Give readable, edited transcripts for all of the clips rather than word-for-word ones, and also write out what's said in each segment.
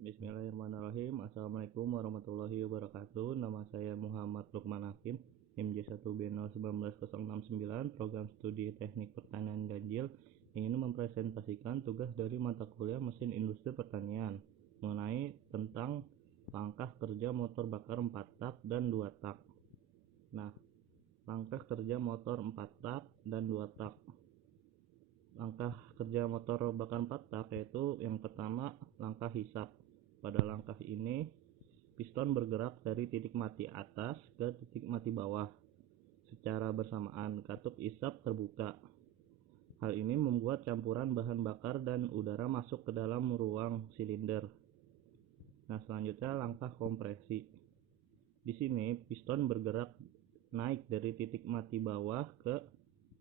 Bismillahirrahmanirrahim. Assalamualaikum warahmatullahi wabarakatuh. Nama saya Muhammad Lukman Hakim, MJ1B0190669, Program Studi Teknik Pertanian Ganjil, ingin mempresentasikan tugas dari mata kuliah Mesin Industri Pertanian mengenai tentang langkah kerja motor bakar 4 tak dan 2 tak. Nah, langkah kerja motor 4 tak dan 2 tak. Langkah kerja motor bakar 4 tak yaitu yang pertama langkah hisap. Pada langkah ini piston bergerak dari titik mati atas ke titik mati bawah secara bersamaan. Katup hisap terbuka. Hal ini membuat campuran bahan bakar dan udara masuk ke dalam ruang silinder. Nah, selanjutnya langkah kompresi. Di sini piston bergerak naik dari titik mati bawah ke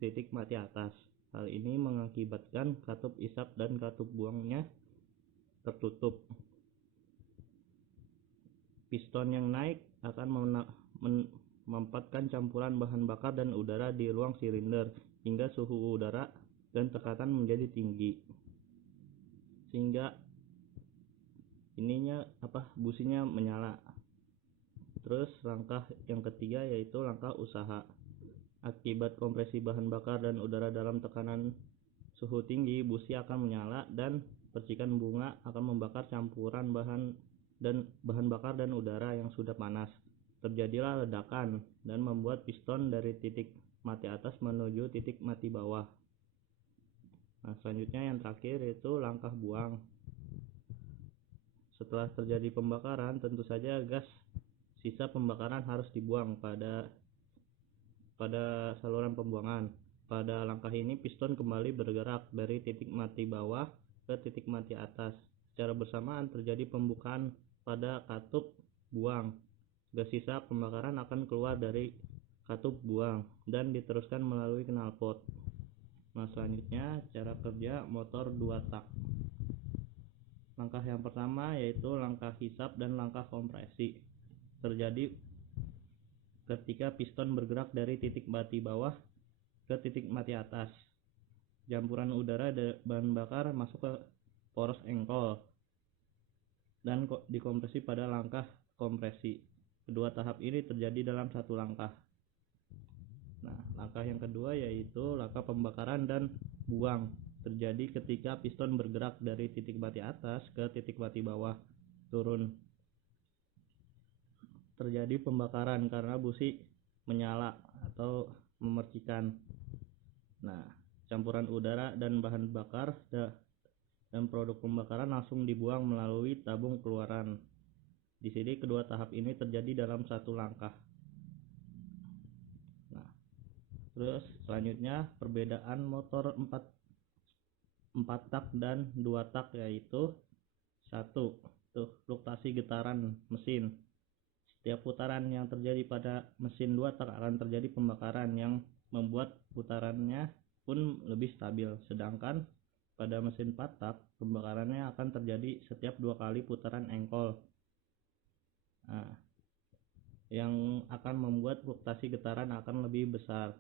titik mati atas. Hal ini mengakibatkan katup hisap dan katup buangnya tertutup. Piston yang naik akan menempatkan campuran bahan bakar dan udara di ruang silinder hingga suhu udara dan tekanan menjadi tinggi, sehingga businya menyala. Terus langkah yang ketiga yaitu langkah usaha. Akibat kompresi bahan bakar dan udara dalam tekanan suhu tinggi, busi akan menyala dan percikan bunga akan membakar campuran bahan bakar dan udara yang sudah panas. Terjadilah ledakan dan membuat piston dari titik mati atas menuju titik mati bawah. Nah, selanjutnya yang terakhir yaitu langkah buang. Setelah terjadi pembakaran, tentu saja gas sisa pembakaran harus dibuang pada saluran pembuangan. Pada langkah ini piston kembali bergerak dari titik mati bawah ke titik mati atas. Secara bersamaan terjadi pembukaan pada katup buang. Gas sisa pembakaran akan keluar dari katup buang dan diteruskan melalui knalpot. Nah, selanjutnya cara kerja motor 2 tak. Langkah yang pertama yaitu langkah hisap dan langkah kompresi. Terjadi ketika piston bergerak dari titik mati bawah ke titik mati atas. Campuran udara dan bahan bakar masuk ke poros engkol dan dikompresi pada langkah kompresi. Kedua tahap ini terjadi dalam satu langkah. Nah, langkah yang kedua yaitu langkah pembakaran dan buang. Terjadi ketika piston bergerak dari titik mati atas ke titik mati bawah turun. Terjadi pembakaran karena busi menyala atau memercikan. Nah, campuran udara dan bahan bakar dan produk pembakaran langsung dibuang melalui tabung keluaran. Di sini kedua tahap ini terjadi dalam satu langkah. Nah, terus selanjutnya perbedaan motor 4 tak dan 2 tak yaitu 1. Fluktuasi getaran mesin. Setiap putaran yang terjadi pada mesin 2 tak akan terjadi pembakaran yang membuat putarannya pun lebih stabil. Sedangkan pada mesin 4 tak pembakarannya akan terjadi setiap 2 kali putaran engkol. Nah, yang akan membuat fluktuasi getaran akan lebih besar.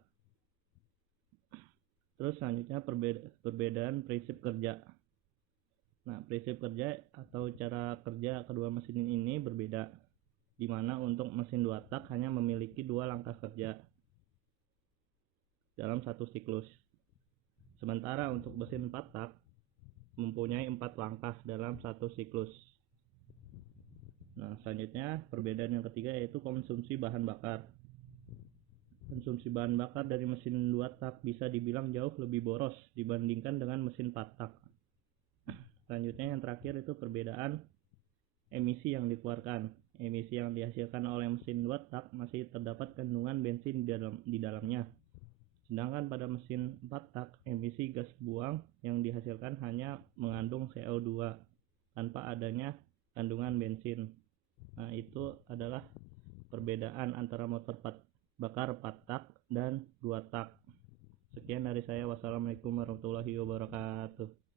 Terus selanjutnya perbedaan prinsip kerja. Nah, prinsip kerja atau cara kerja kedua mesin ini berbeda, di mana untuk mesin 2 tak hanya memiliki 2 langkah kerja dalam satu siklus. Sementara untuk mesin 4 tak mempunyai 4 langkah dalam satu siklus. Nah, selanjutnya perbedaan yang ketiga yaitu konsumsi bahan bakar. Konsumsi bahan bakar dari mesin 2 tak bisa dibilang jauh lebih boros dibandingkan dengan mesin 4 tak. Selanjutnya yang terakhir itu perbedaan emisi yang dikeluarkan. Emisi yang dihasilkan oleh mesin 2 tak masih terdapat kandungan bensin di dalamnya. Sedangkan pada mesin 4 tak emisi gas buang yang dihasilkan hanya mengandung CO2 tanpa adanya kandungan bensin. Nah, itu adalah perbedaan antara motor bakar 4 tak dan 2 tak. Sekian dari saya. Wassalamualaikum warahmatullahi wabarakatuh.